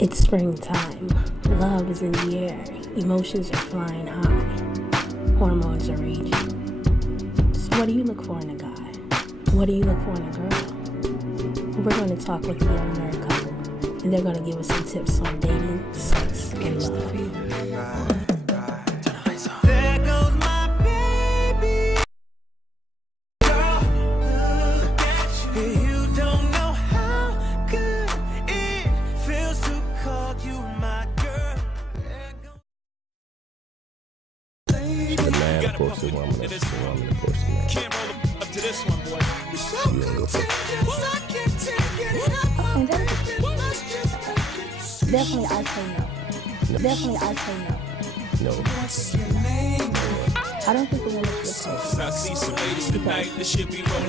It's springtime. Love is in the air. Emotions are flying high. Hormones are raging. So what do you look for in a guy? What do you look for in a girl? Well, we're going to talk with a young married couple, and they're going to give us some tips on dating, sex, and love. Approach the woman, the woman approach the man. Can't roll up to this one, boy. Definitely I say no. Definitely I say no. No. I don't think the woman should say I see some ladies tonight that should be rolling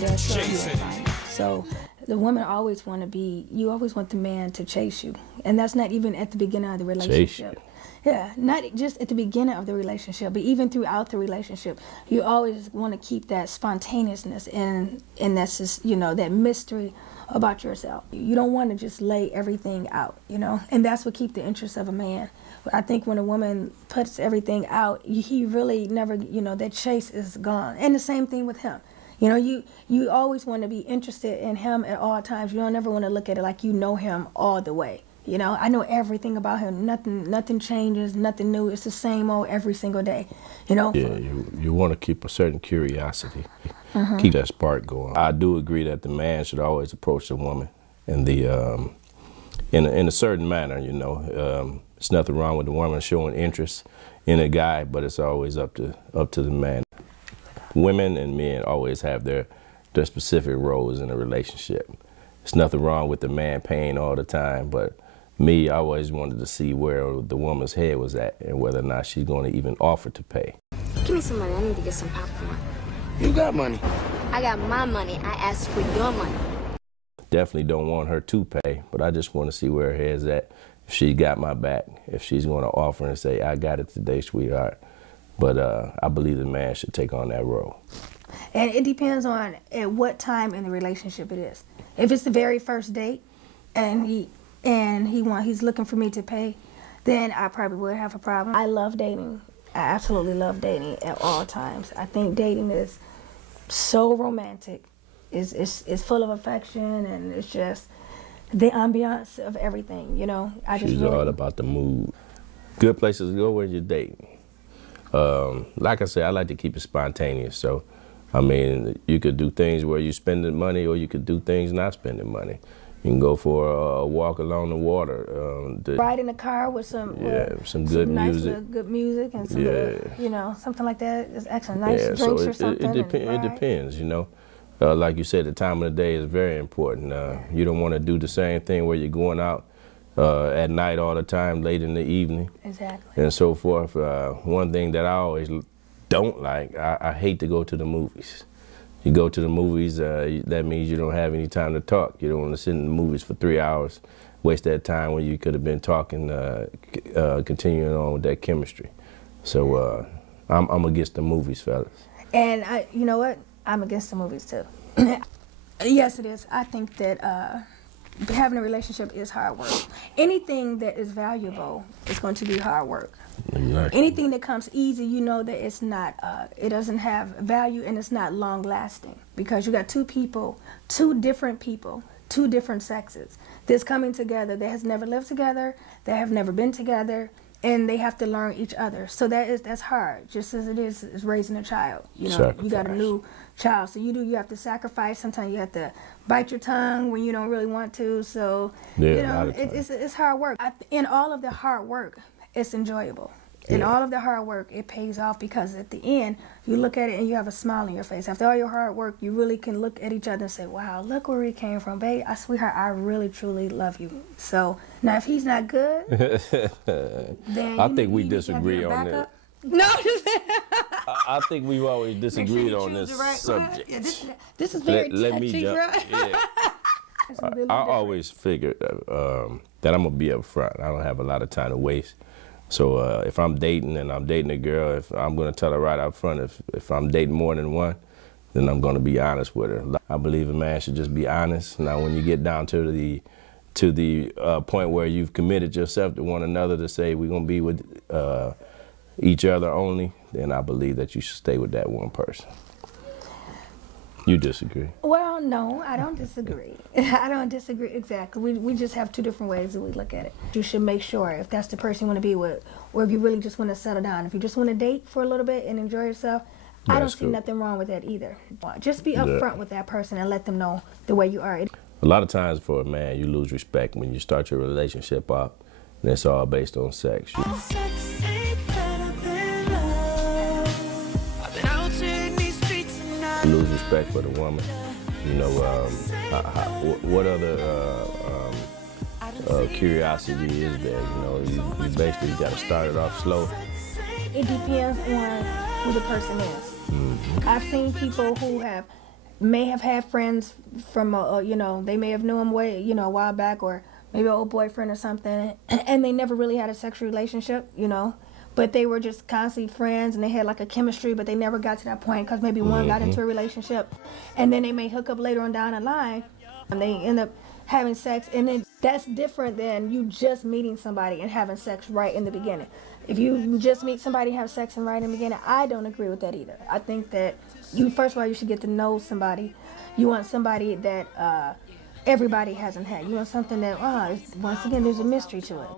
with chasing. So the woman always want to be, you always want the man to chase you. And that's not even at the beginning of the relationship. Yeah, not just at the beginning of the relationship, but even throughout the relationship, you always want to keep that spontaneousness and that's just, you know, that mystery about yourself. You don't want to just lay everything out, you know, and that's what keeps the interest of a man. I think when a woman puts everything out, he really never, you know, that chase is gone. And the same thing with him. You know, you always want to be interested in him at all times. You don't ever want to look at it like you know him all the way. You know, I know everything about him. Nothing changes, nothing new. It's the same old every single day, you know? Yeah, you want to keep a certain curiosity, keep that spark going. I do agree that the man should always approach the woman in a certain manner, you know. There's nothing wrong with the woman showing interest in a guy, but it's always up to the man. Women and men always have their specific roles in a relationship. There's nothing wrong with the man paying all the time, but me, I always wanted to see where the woman's head was at and whether or not she's going to even offer to pay. Give me some money. I need to get some popcorn. You got money. I got my money. I asked for your money. Definitely don't want her to pay, but I just want to see where her head's at. If she got my back, if she's going to offer and say, I got it today, sweetheart. But I believe the man should take on that role. And it depends on at what time in the relationship it is. If it's the very first date and he's looking for me to pay, then I probably would have a problem. I love dating. I absolutely love dating at all times. I think dating is so romantic. It's full of affection, and it's just the ambiance of everything, you know. She's all about the mood. Good places to go when you're dating. Like I said, I like to keep it spontaneous. So, I mean, you could do things where you're spending money, or you could do things not spending money. You can go for a walk along the water. Ride in the car with some good music. Nice, good music and some, you know, something like that. It's excellent. Nice drinks so or something. It depends, you know. Like you said, the time of the day is very important. You don't want to do the same thing where you're going out at night all the time, late in the evening. Exactly. And so forth. One thing that I always don't like, I hate to go to the movies. You go to the movies, that means you don't have any time to talk. You don't want to sit in the movies for 3 hours, waste that time when you could have been talking, continuing on with that chemistry. So I'm against the movies, fellas. And you know what? I'm against the movies too. Yes, it is. I think that having a relationship is hard work. Anything that is valuable is going to be hard work. Exactly. Anything that comes easy, you know that it's not, it doesn't have value, and it's not long lasting, because you got two different people, two different sexes that's coming together, that has never lived together, that have never been together, and they have to learn each other. So that's hard, just as it is raising a child. You know, Sacrifice. You got a new child, so you have to sacrifice. Sometimes you have to bite your tongue when you don't really want to. So you know, it's hard work. In all of the hard work, it's enjoyable. In all of the hard work, it pays off, because at the end, you look at it and you have a smile on your face. After all your hard work, you really can look at each other and say, wow, look where we came from. Babe, sweetheart, I really, truly love you. So now if he's not good, then I think we disagree on that. No, I think we've always disagreed on this subject. Yeah, this is very let me touchy, jump. right? Yeah. I always figured that I'm going to be up front. I don't have a lot of time to waste. So if I'm dating and I'm dating a girl, if I'm going to tell her right up front, if I'm dating more than one, then I'm going to be honest with her. I believe a man should just be honest. Now, when you get down to to the point where you've committed yourself to one another to say we're going to be with each other only, then I believe that you should stay with that one person. You disagree? Well, no, I don't disagree. I don't disagree exactly. We just have two different ways that we look at it. You should make sure if that's the person you want to be with, or if you really just want to settle down. If you just want to date for a little bit and enjoy yourself, I don't see nothing wrong with that either. Just be upfront with that person and let them know the way you are. A lot of times for a man, you lose respect when you start your relationship up, and it's all based on sex. You lose respect for the woman. You know, what other curiosity is there? You know, you basically got to start it off slow. It depends on who the person is. Mm-hmm. I've seen people who may have had friends from, you know, they may have known them a while back, or maybe an old boyfriend or something, and they never really had a sexual relationship, you know. But they were just constantly friends, and they had like a chemistry, but they never got to that point because maybe one got into a relationship, and then they may hook up later on down the line, and they end up having sex, and then that's different than you just meeting somebody and having sex right in the beginning. If you just meet somebody and have sex right in the beginning, I don't agree with that either. I think that first of all, you should get to know somebody. You want somebody that everybody hasn't had. You want something that, once again, there's a mystery to it.